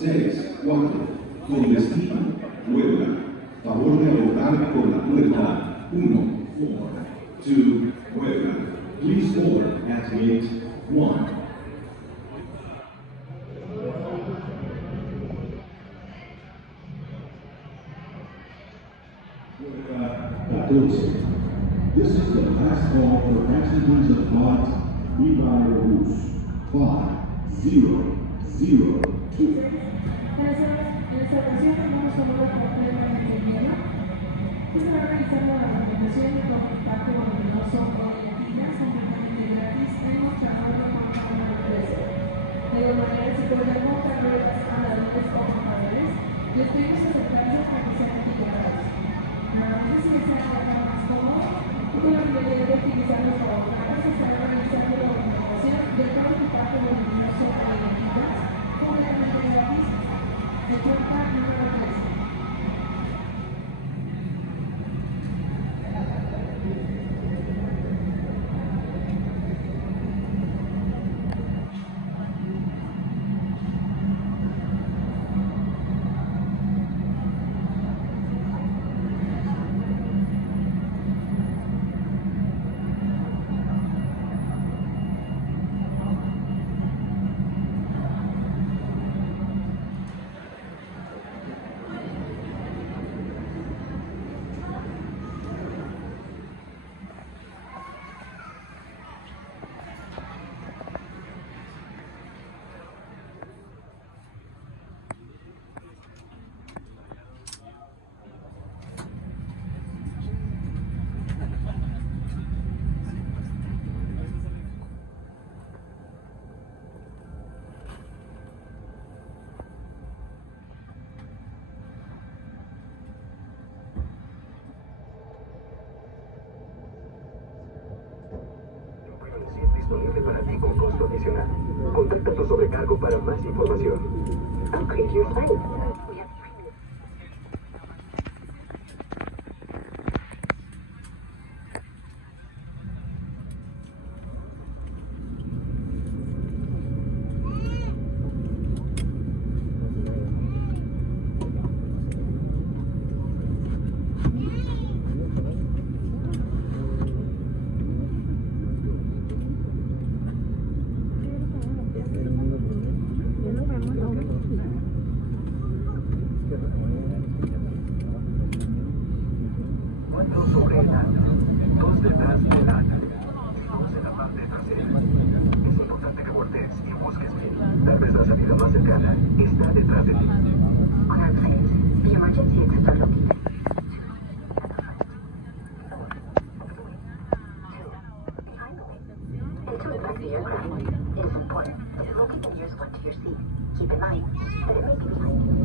6, 4, con destino Puebla. Favor de abordar por la puerta 1, 4, 2, Puebla. Please board at gate 1. This is the last call for passengers of flight Viva Aerobus 5002. Se va realizando la tramitación de contacto voluminoso o de latinas completamente gratis en nuestra nueva número 13. De igual manera, se podrán montar ruedas, andadores o corredores y les pedimos acercarse para que sean etiquetados. Nuevamente, si desean trabajar más cómodo, con la prioridad de utilizar los lavamanos, se estará realizando la documentación de todo el contacto voluminoso o de latinas completamente gratis de puerta número 13. Disponible para ti con costo adicional. Contacta tu sobrecargo para más información. Upgrade your flight. Cuatro sobre el alto, dos detrás del ala, dos en la parte trasera. Es importante que voltees y busques bien. Tal vez la salida más cercana está detrás de ti. On our plate, the emergency exits are located. And to impact the aircraft, it is important that you locate the nearest one to your seat. Keep in mind that it may be behind you.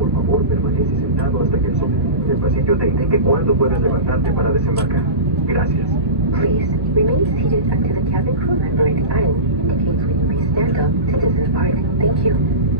Por favor, permanece sentado hasta que el pasillo te indique cuándo puedes levantarte para desembarcar. Gracias. Please remain seated until the cabin crew member at the aisle indicates when you may stand up to disembark. Thank you.